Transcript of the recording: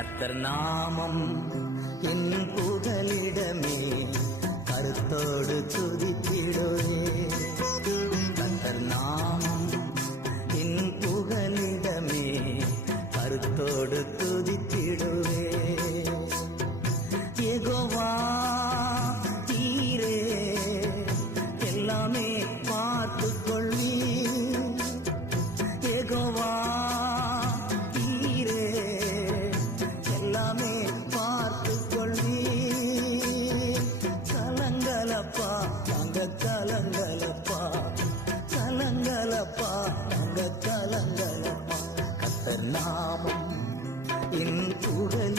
கர்த்தர் நாமம் என் புகலிடமே, கருத்தோடு துதித்திடுவே. கர்த்தர் நாமம் என் புகலிடமே, கருத்தோடு துதித்திடுவே. யெகோவா தீரே எல்லாமே பார்த்துக் கொள்வி. யெகோவா தீரே எல்லாமே பார்த்துக் கொள்வி. கலங்கலப்பா அங்க கலங்கலப்பா, கலங்கலப்பா அங்க கலங்கலப்பா. கர்த்தர் நாமம் என் புகழ்